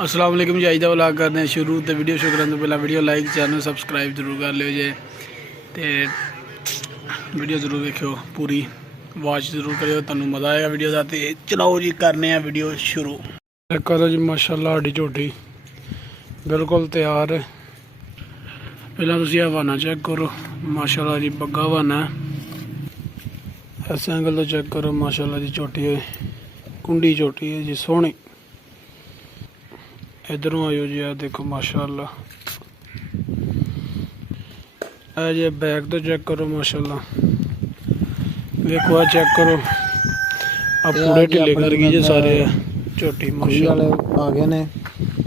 अस्सलाम वालेकुम जी। अज का व्लॉग करते हैं शुरू। तो वीडियो शुरू करने तो पहले वीडियो लाइक चैनल सबसक्राइब जरूर कर लियो जे। तो वीडियो जरूर देखियो, पूरी वॉच जरूर करियो, तुहानू मज़ा आएगा वीडियो का। तो चलाओ जी, करने हैं वीडियो शुरू। चेक करो जी, माशाल्लाह साडी झोटी बिल्कुल तैयार है। पहला तुसीं हवाना चेक करो, माशाल्लाह जी बग्गा हवाना है। इस एंगल तो चेक करो, माशाल्लाह जी झोटी है, कुंडी झोटी है जी, सोहनी। इधरों आयो जी, आ देखो माशाल्लाह। आ जी बैक तो चेक करो माशाल्लाह, देखो आ चेक करो, अब पूरे ढिले कर गई जी सारे झोटी माशाल्लाह। आ गए ने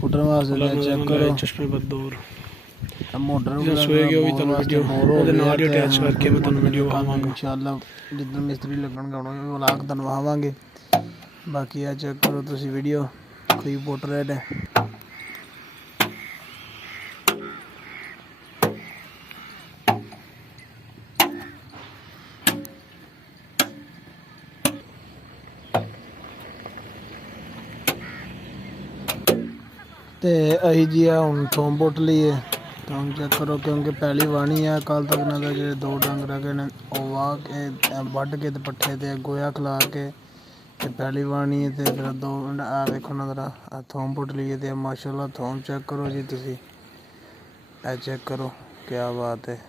उठन वास्ते, चेक करो चश्मे बदौर मोटर सोएगी वो भी तुहानू वीडियो ओदे नाल ही अटैच करके मैं तुहानू वीडियो दिखावांगा इंशाअल्लाह। जिद्दन मिस्त्री लगणगे उन्होंने भी व्लॉग तुहानू दिखावांगे। बाकी आ चेक करो तुसी वीडियो, कोई पोर्ट्रेट है। तो अही जी है हूँ थोम पुट लीए। थोम चेक करो, क्योंकि पहली वाणी है, कल तक ना जो दो डंग रह गए वाह के वढ़ के पट्ठे ते गोया खिलार के पहली वाणी है। तो फिर दो आ देखो ना जरा थोम पुट लीए। तो माशाल्लाह थोम चेक करो जी, तुसी ए चेक करो, क्या बात है।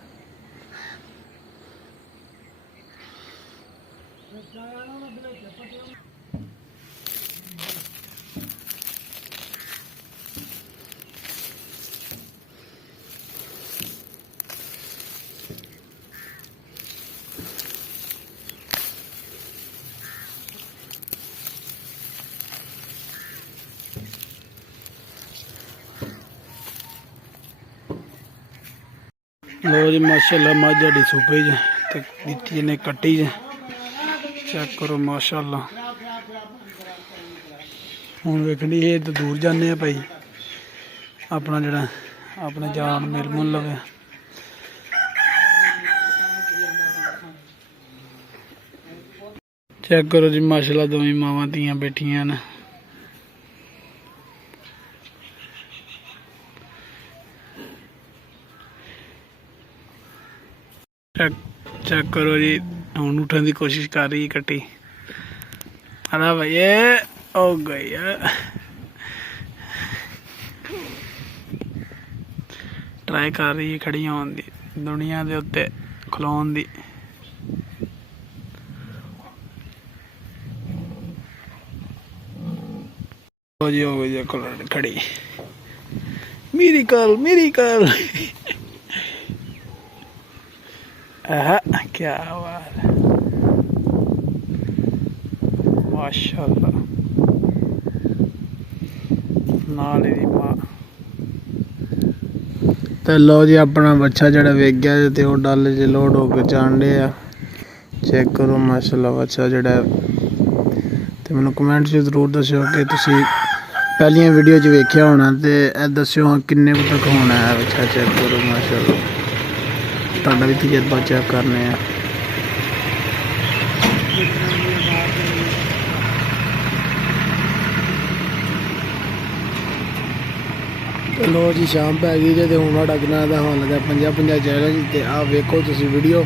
लो जी माशाल्लाह मझ साडी सूपी ज ते नीचे ने कट्टी ज चेक करो माशाल्लाह। हुण वेखनी ये तो दूर जाने भाई, अपना जड़ा अपने जान मिल मुल लवे। चेक करो जी माशाल्लाह, दोवें मावां धीआं बैठियां न। चेक करो जी, हूँ उठने की कोशिश कर रही है कट्टी। अरे भैया ओ गई ट्राई कर रही है खड़ी होने की, दुनिया के उत्ते खलोन की। जी हो गई खड़ी, मेरी कल क्या बात है माशाल्लाह। नाल दी मां। तो लो जी, अपना बच्चा जड़ा वेख गया तो वो डाले च लोड होकर जान डे आ। चेक करो माशाल्लाह बच्चा जड़ा। तो मैनू कमेंट जरूर दस्यो कि तुसी पहलियां वीडियो च वेख्या होना, तो दस्यो किन्ने तक होना है बच्चा। चेक करो माशाल्लाह, तुहाडा भी तजर्बा चेक करने हैं। लो जी शाम पै गई जे, तो हूँ साढ़ा किना होने लगा 50-50 चैलेंज। तो आ वेखो तुसी वीडियो।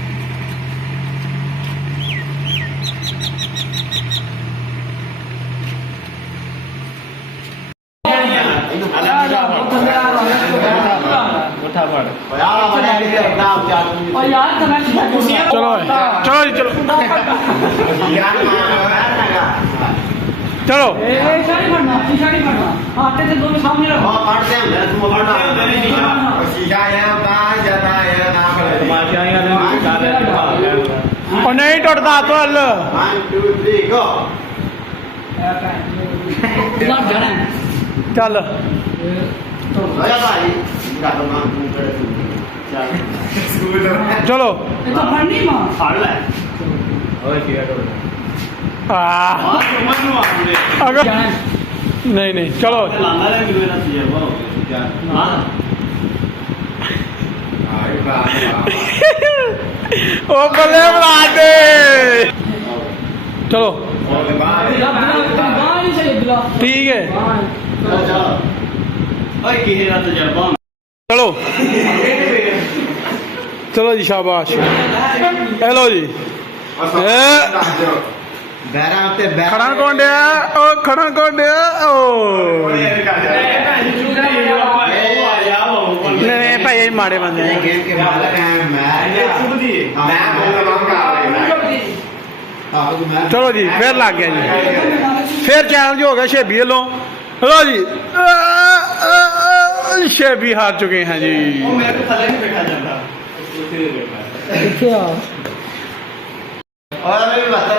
चलो चलो जी चलो चलो और नहीं टुटता तो हल। चल चलो अगर नहीं नहीं चलो ओ बल्ले बना दे। चलो ठीक है। ਚਲੋ ਚਲੋ ਜੀ ਸ਼ਾਬਾਸ਼ ਹੈਲੋ ਜੀ ਬੈਰਾਂ ਉੱਤੇ ਖੜਾ ਕੌਣ ਡਿਆ ਉਹ ਖੜਾ ਕੌਣ ਡਿਆ ਉਹ ਨਹੀਂ ਭਾਈ ਮਾੜੇ ਬੰਦੇ ਨੇ ਗੇਮ ਕੇ ਮਾਲਕ ਹੈ ਮੈਂ ਚਲੋ ਜੀ ਫੇਰ ਲੱਗ ਗਿਆ ਜੀ ਫੇਰ ਚੈਲੰਜ ਹੋ ਗਿਆ ਸ਼ੇਬੀ ਵੱਲੋਂ ਲੋ ਜੀ ਸ਼ੇਬੀ ਹਾਰ ਚੁੱਕੇ ਹਾਂ ਜੀ ਕਿੱਥੇ ਆ ਔਰ ਮੈਂ ਵੀ ਬਤਾ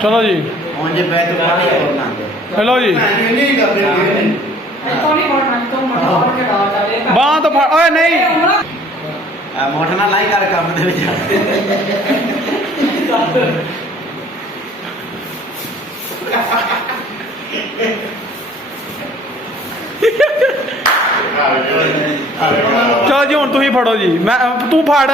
ਚਲੋ ਜੀ ਹੁਣ ਜੇ ਬੈ ਤੋਂ ਪਾਣੀ ਕਰਨਾ ਹੈਲੋ ਜੀ ਬਾਂਹ ਤੋਂ ਫੜ ਓਏ ਨਹੀਂ ਮੋਟਰ ਨਾਲ ਲਾਈ ਕਰ ਕੰਮ ਦੇ ਵਿੱਚ ਚਲੋ ਜੀ ਹੁਣ ਤੁਸੀਂ ਫੜੋ ਜੀ ਮੈਂ ਤੂੰ ਫੜ